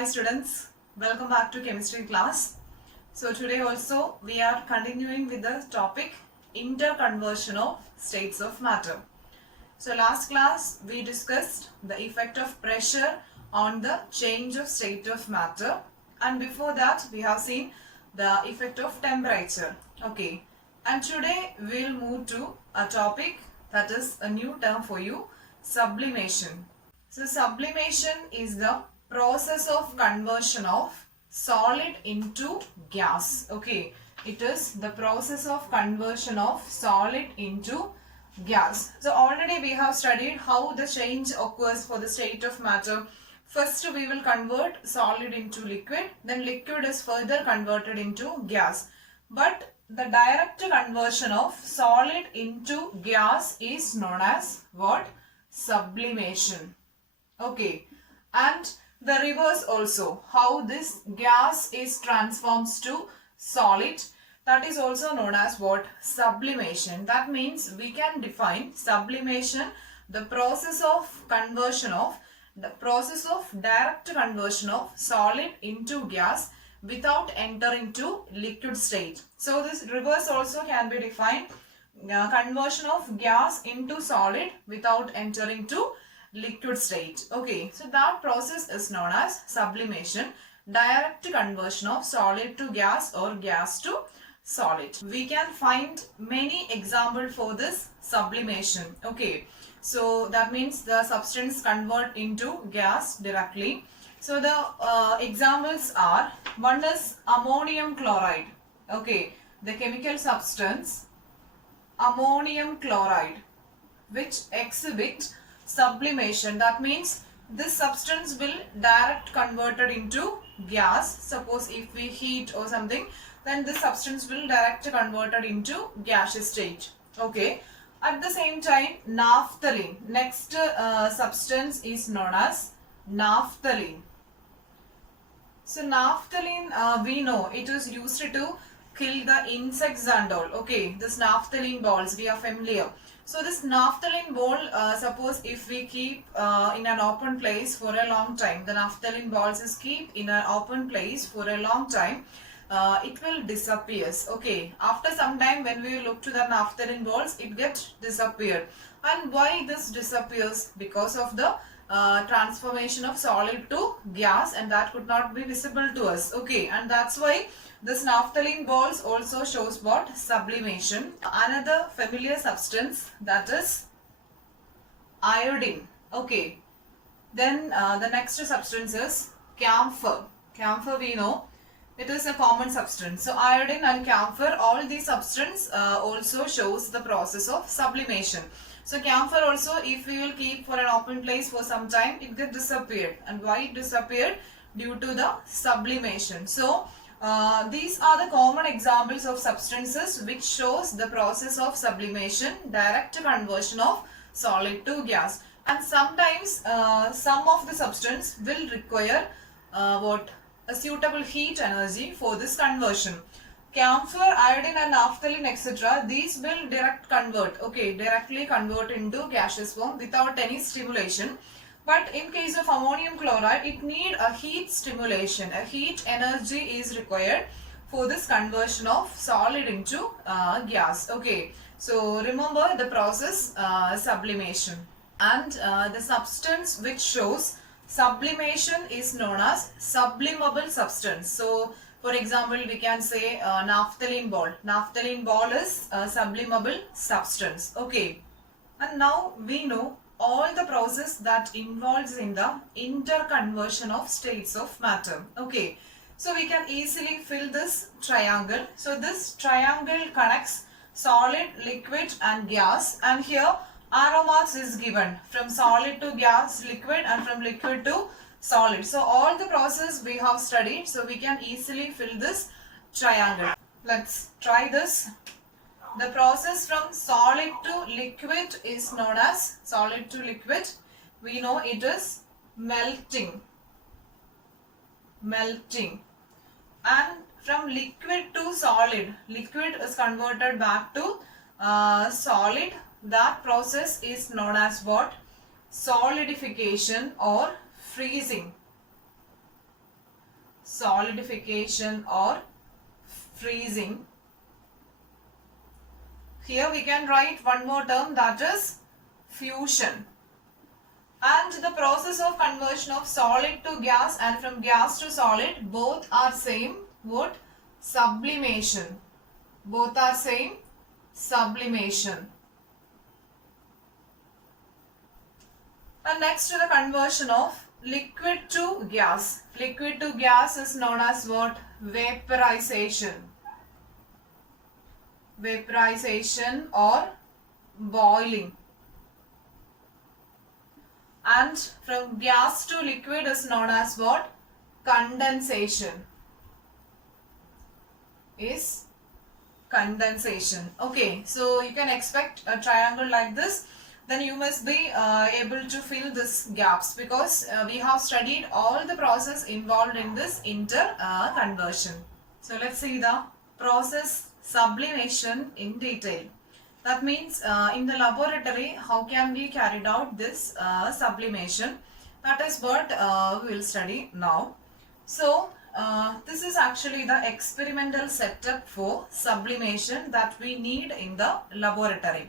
Hi students, welcome back to chemistry class. So today also we are continuing with the topic interconversion of states of matter. So last class we discussed the effect of pressure on the change of state of matter, and before that we have seen the effect of temperature. Okay, and today we will move to a topic that is a new term for you, sublimation. So sublimation is the process of conversion of solid into gas. Okay, it is the process of conversion of solid into gas. So already we have studied how the change occurs for the state of matter. First we will convert solid into liquid, then liquid is further converted into gas. But the direct conversion of solid into gas is known as what? Sublimation. Okay, and the reverse also, how this gas is transformed to solid, that is also known as what? Sublimation. That means we can define sublimation, the process of conversion of, the process of direct conversion of solid into gas without entering to liquid state. So this reverse also can be defined, conversion of gas into solid without entering to liquid state. Okay, so that process is known as sublimation, direct conversion of solid to gas or gas to solid. We can find many examples for this sublimation. Okay, so that means the substance convert into gas directly. So the examples are, one is ammonium chloride. Okay, the chemical substance ammonium chloride, which exhibit sublimation. That means this substance will direct converted into gas. Suppose if we heat or something, then this substance will direct converted into gaseous state. Okay. At the same time, naphthalene. Next substance is known as naphthalene. So naphthalene, we know it is used to kill the insects and all. Okay, this naphthalene balls we are familiar. So this naphthalene ball, suppose if we keep in an open place for a long time, the naphthalene balls is keep in an open place for a long time, it will disappear. Okay, after some time when we look to the naphthalene balls, it gets disappeared. And why this disappears? Because of the transformation of solid to gas, and that could not be visible to us. Okay, and that's why this naphthalene balls also shows what? Sublimation. Another familiar substance, that is iodine. Okay, then the next substance is camphor. Camphor we know it is a common substance. So iodine and camphor, all these substance also shows the process of sublimation. So camphor also, if we will keep for an open place for some time, it gets disappeared. And why it disappeared? Due to the sublimation. So these are the common examples of substances which shows the process of sublimation, direct conversion of solid to gas. And sometimes some of the substance will require what? A suitable heat energy for this conversion. Camphor, iodine and naphthalene etc. these will direct convert, okay, directly convert into gaseous form without any stimulation. But in case of ammonium chloride, it need a heat stimulation, a heat energy is required for this conversion of solid into gas. Okay, so remember the process sublimation. And the substance which shows sublimation is known as sublimable substance. So for example, we can say naphthalene ball. Naphthalene ball is a sublimable substance. Okay. And now we know all the process that involves in the interconversion of states of matter. Okay. So we can easily fill this triangle. So this triangle connects solid, liquid and gas. And here arrow marks is given from solid to gas, liquid, and from liquid to solid. So all the process we have studied, so we can easily fill this triangle. Let's try this. The process from solid to liquid is known as solid to liquid. We know it is melting. Melting. And from liquid to solid, liquid is converted back to solid. That process is known as what? Solidification or freezing. solidification or freezing. Here we can write one more term, that is fusion. And the process of conversion of solid to gas and from gas to solid, both are same. What? Sublimation. Both are same. Sublimation. And next to the conversion of liquid to gas. Liquid to gas is known as what? Vaporization. Vaporization or boiling. And from gas to liquid is known as what? Condensation. Is condensation. Okay, so you can expect a triangle like this. Then you must be able to fill this gaps, because we have studied all the process involved in this conversion. So let's see the process sublimation in detail. That means in the laboratory, how can we carry out this sublimation? That is what we will study now. So this is actually the experimental setup for sublimation that we need in the laboratory.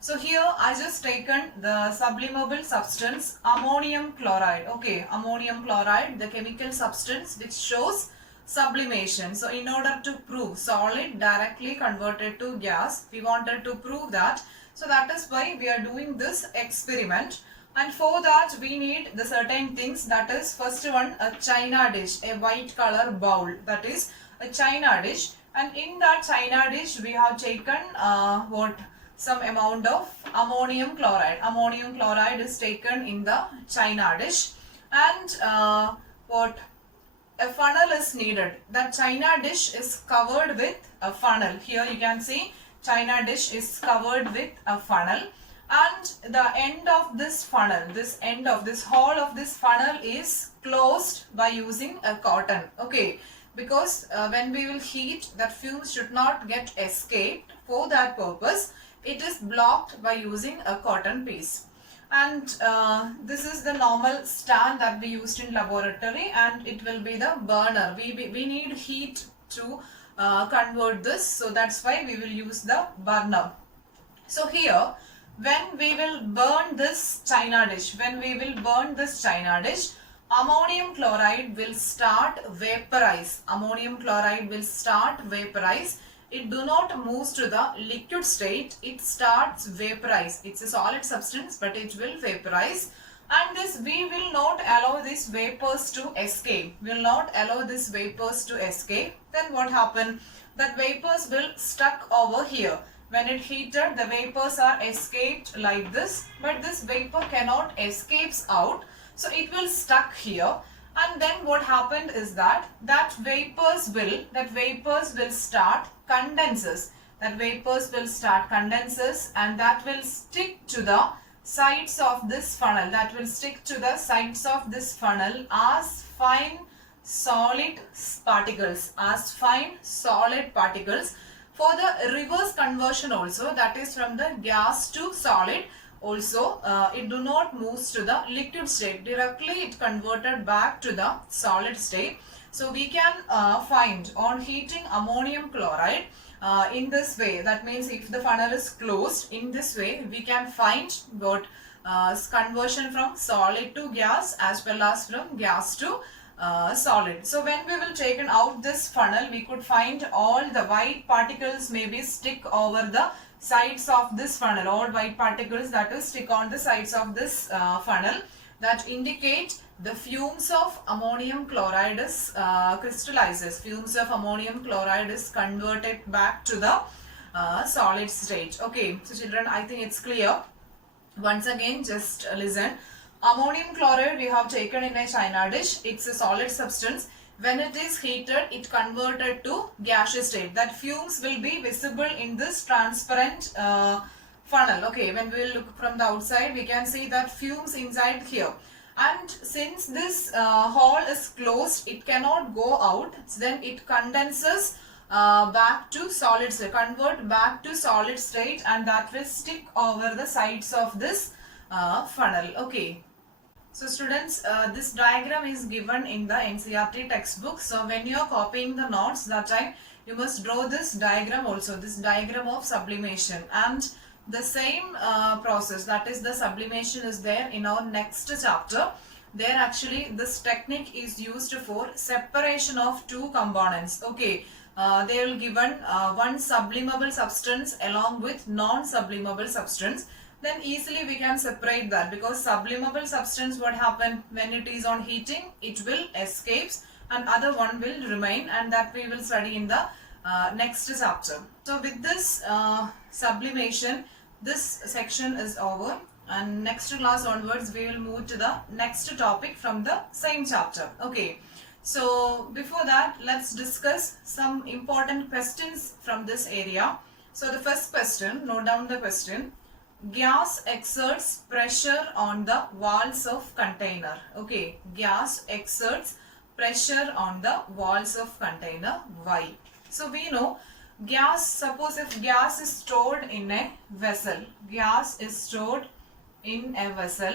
So here I just taken the sublimable substance ammonium chloride. Okay, ammonium chloride, the chemical substance which shows sublimation. So in order to prove solid directly converted to gas, we wanted to prove that. So that is why we are doing this experiment. And for that we need the certain things. That is, first one, a china dish, a white color bowl. That is a china dish. And in that china dish we have taken some amount of ammonium chloride. Ammonium chloride is taken in the china dish. And a funnel is needed. That china dish is covered with a funnel. Here you can see china dish is covered with a funnel. And the end of this funnel, this hole of this funnel is closed by using a cotton. Okay, because when we will heat, that fumes should not get escaped. For that purpose, it is blocked by using a cotton piece. And this is the normal stand that we used in laboratory, and it will be the burner. We need heat to convert this, so that's why we will use the burner. So here, when we will burn this china dish, ammonium chloride will start vaporize. Ammonium chloride will start vaporize. It do not move to the liquid state, it starts vaporize. It's a solid substance, but it will vaporize. And this, we will not allow these vapors to escape. Then what happen? That vapors will stuck over here. When it heated, the vapors are escaped like this, but this vapor cannot escapes out, so it will stuck here. And then what happened is that vapors will start condenses. And that will stick to the sides of this funnel. As fine solid particles. For the reverse conversion also, that is from the gas to solid, also it do not move to the liquid state. Directly it converted back to the solid state. So we can find on heating ammonium chloride in this way. That means if the funnel is closed in this way, we can find what conversion from solid to gas as well as from gas to solid. So when we will take out this funnel, we could find all the white particles maybe stick over the sides of this funnel. All white particles that will stick on the sides of this funnel, that indicate the fumes of ammonium chloride is crystallizes. Fumes of ammonium chloride is converted back to the solid state. Okay, so children, I think it's clear. Once again, just listen. Ammonium chloride we have taken in a china dish. It's a solid substance. When it is heated, it converted to gaseous state. That fumes will be visible in this transparent funnel. Okay, when we look from the outside, we can see that fumes inside here. And since this hole is closed, it cannot go out. Then it condenses back to solid state, convert back to solid state, and that will stick over the sides of this funnel. Okay. So students, this diagram is given in the NCERT textbook. So when you are copying the notes, that time you must draw this diagram also, this diagram of sublimation, and the same process, that is the sublimation, is there in our next chapter. There actually this technique is used for separation of two components. Okay, they will given one sublimable substance along with non-sublimable substance. Then easily we can separate that, because sublimable substance, what happen when it is on heating, it will escapes and other one will remain, and that we will study in the next chapter. So with this sublimation, this section is over, and next class onwards we will move to the next topic from the same chapter. Okay, so before that, let's discuss some important questions from this area. So the first question, note down the question. Gas exerts pressure on the walls of container. Okay, gas exerts pressure on the walls of container. Why? So we know gas, suppose if gas is stored in a vessel, gas is stored in a vessel,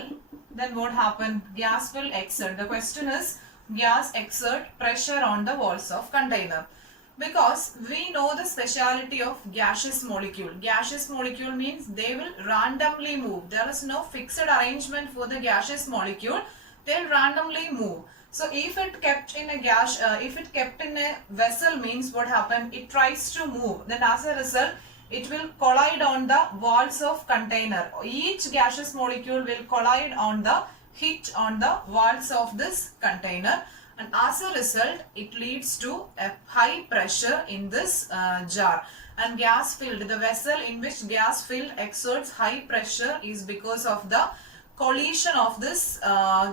then what happen? Gas will exert. The question is, gas exert pressure on the walls of container. Because we know the speciality of gaseous molecule. Gaseous molecule means they will randomly move. There is no fixed arrangement for the gaseous molecule. They will randomly move. So if it kept in a gas, if it kept in a vessel, means what happened? It tries to move. Then as a result, it will collide on the walls of container. Each gaseous molecule will collide on the hit on the walls of this container. And as a result, it leads to a high pressure in this jar. And gas filled, the vessel in which gas filled exerts high pressure is because of the collision of this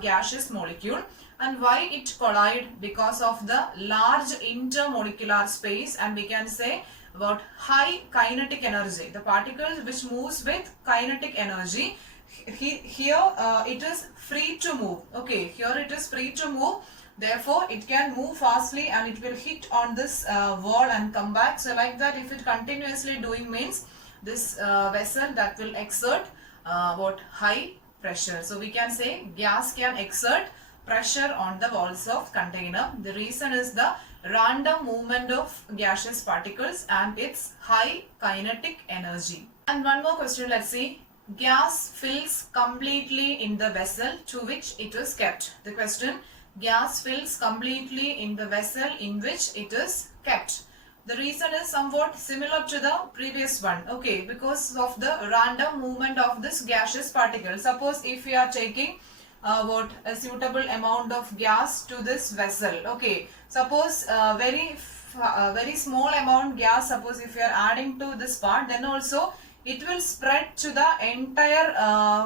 gaseous molecule. And why it collide? Because of the large intermolecular space, and we can say about high kinetic energy. The particles which moves with kinetic energy. Here it is free to move. Okay, here it is free to move. Therefore, it can move fastly and it will hit on this wall and come back. So like that, if it continuously doing, means this vessel that will exert what high pressure. So we can say gas can exert pressure on the walls of container. The reason is the random movement of gaseous particles and its high kinetic energy. And one more question, let's see. Gas fills completely in the vessel to which it is kept. The question, gas fills completely in the vessel in which it is kept. The reason is somewhat similar to the previous one. Okay, because of the random movement of this gaseous particle. Suppose if we are taking a suitable amount of gas to this vessel. Okay, suppose very small amount gas, suppose if you are adding to this part, then also it will spread to the entire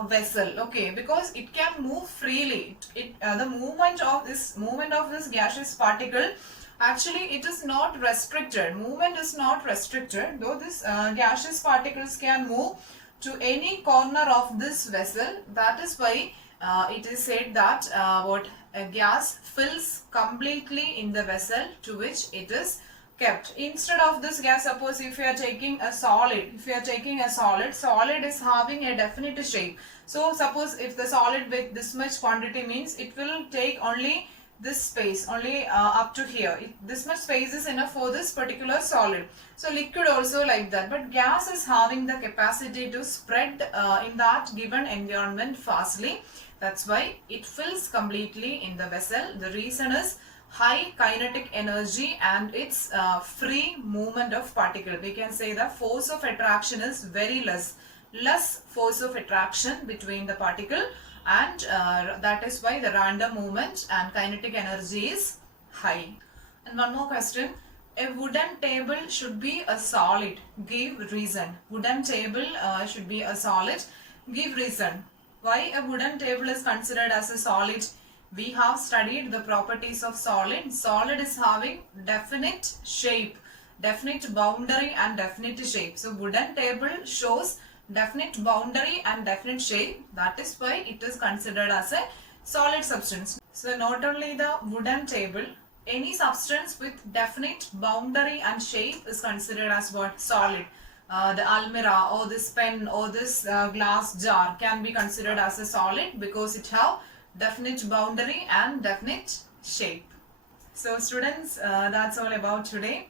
vessel. Okay, because it can move freely. The movement of this gaseous particle, actually it is not restricted. Movement is not restricted, though this gaseous particles can move to any corner of this vessel. That is why it is said that a gas fills completely in the vessel to which it is kept. Instead of this gas, suppose if you are taking a solid, solid is having a definite shape. So suppose if the solid with this much quantity, means it will take only this space, only up to here. This much space is enough for this particular solid. So liquid also like that, but gas is having the capacity to spread in that given environment fastly. That's why it fills completely in the vessel. The reason is high kinetic energy and its free movement of particle. We can say the force of attraction is very less force of attraction between the particle, and that is why the random movement and kinetic energy is high. And one more question. A wooden table should be a solid. Give reason. Wooden table should be a solid. Give reason. Why a wooden table is considered as a solid? We have studied the properties of solid. Solid is having definite shape, definite boundary and definite shape. So wooden table shows definite boundary and definite shape. That is why it is considered as a solid substance. So not only the wooden table, any substance with definite boundary and shape is considered as what? Solid. The almirah or this pen or this glass jar can be considered as a solid because it have definite boundary and definite shape. So students, that's all about today.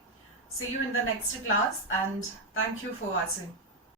See you in the next class and thank you for watching.